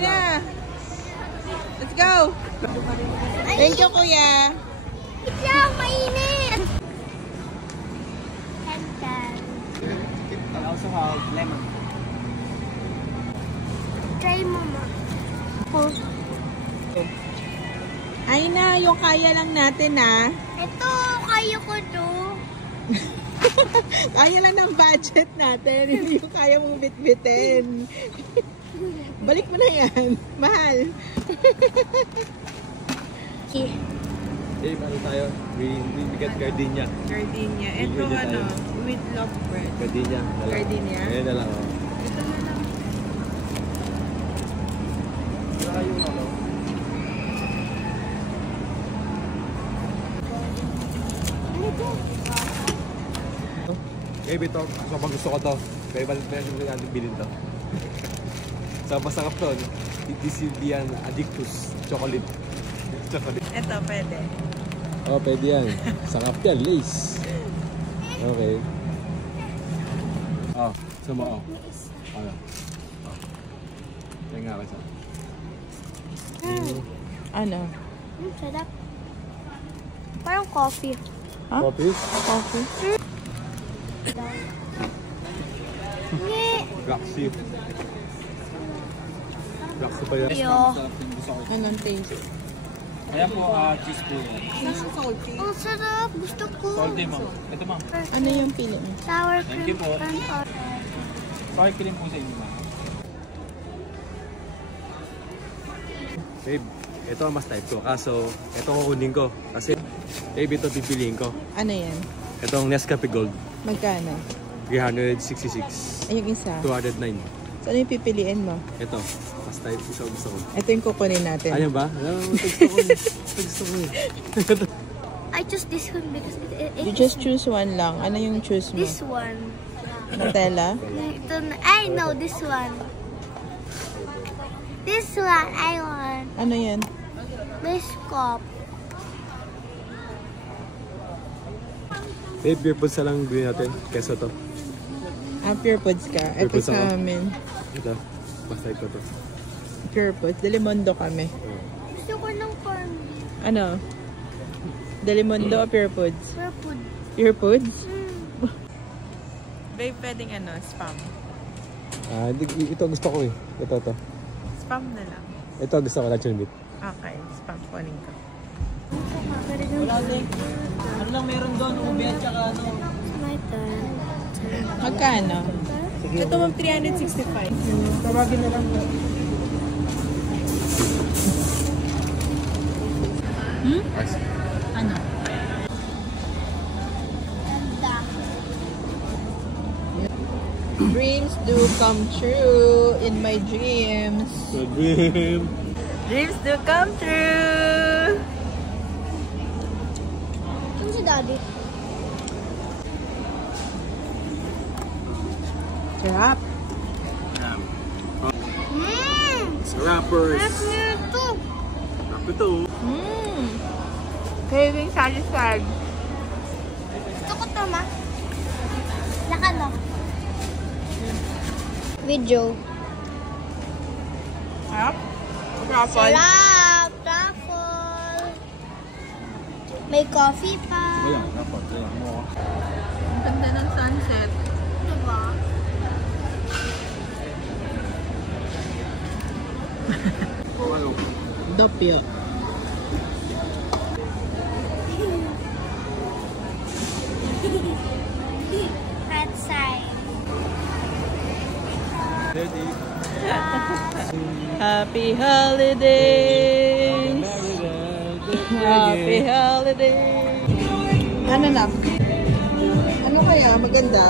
Kain na. Let's go. Thank you, kuya. Ito, mainit. I also have lemon. Try mo, ma. Ay na, yung kaya lang natin, ha. Ito, kaya ko to. Kaya lang ng budget natin. Hindi yung kaya mong bitbitin. Balik mo na yan. Mahal. Okay. Eh, ano tayo? We get gardenia. Gardenia. Ito ano, with love bread. Gardenia. Gardenia? Ayan na lang, oh. Ito na lang. Saka yung ano? Babe, ito. Kapag gusto ko to. Kaya balik na natin bilhin to. So, masarap to. This will be an Addictus chocolate. Chocolate. Ito, pwede. Oh, pwede yan. Sarap yan. Lace. Okay. Oh, sama oh. Ano? Oh. Kaya nga kasi. Ano? Sarap. Parang coffee. Huh? Coffee? Coffee? Black sheep. Black sheep ba yan? Yo. Anong taste? Ayan po, cheese po. Salty. Ang sarap. Gusto ko. Salty mo. Ito ma'am. Ano yung pili mo? Sour Thank cream. you po. Sour cream po sa inyo ma'am. Babe, ito ang mas type ko. Kaso, ito kukunin ko. Kasi, babe, ito pipiliin ko. Ano yan? Itong Nescafe Gold. Magkano? 366. Ay, yung isa. 209. So, ano yung pipiliin mo? Ito. Mas type gusto ko. Ito yung kukunin natin. Ayan ba? Alam mo, gusto ko. Gusto ko eh. I choose this one because You just choose one lang. Ano yung choose mo? This one. Nutella? Ito na. I know this one. This one I want. Ano yan? Biscuit. Babe, beer foods na lang bilhin natin. Keso to. Pure Foods ka. Pure Ito Foods sa ako. amin. Ito. Mas type ko to. Pure Foods. Delimondo kami. Gusto ko ng corn. Ano? Delimondo o Pure Foods? Purple. Pure Foods? Babe, pwedeng ano? Spam. Ito gusto ko eh. Ito. Spam na lang. Ito gusto ko, luncheon meat. Okay. Spam. Kunin ko. Wala din. Ano lang meron doon? Ube at saka ano? My turn. Magkano? Ito mag 365. Tawagin na lang. Ano? Dreams do come true in my dreams. So, dream. Dreams do come true. Saan si Daddy? Sarap. Rappers. Sarap nito. Rap ito. Craving satisfied. Gusto ko ito, ma. Lakan mo. Video. Sarap. Sarap. Sarap. Truffle. May coffee pa. Ayan, dapat. Ayan mo. Ang ganda ng sunset. Diba? Ano? Dopyo. Red side. Ready? Happy holidays. Happy holidays. Ano na? Ano kaya? Maganda?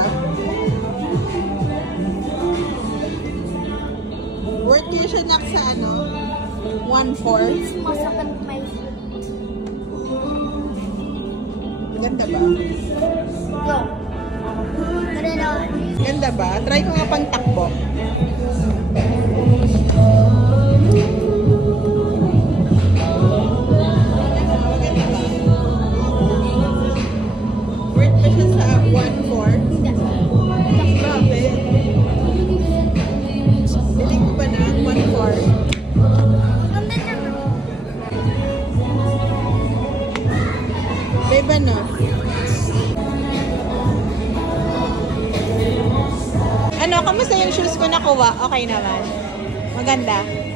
Worth kaya siya nak sa ano? 1/4? Masakit may Ganda ba? Yo. Pero na. Ganda ba? Try ko nga pang takbo. Worth ba siya sa 1/4? Bakit? Biling ko ba na 1/4? ano. Ano, kamusta yung shoes ko nakuha? Okay naman. Maganda.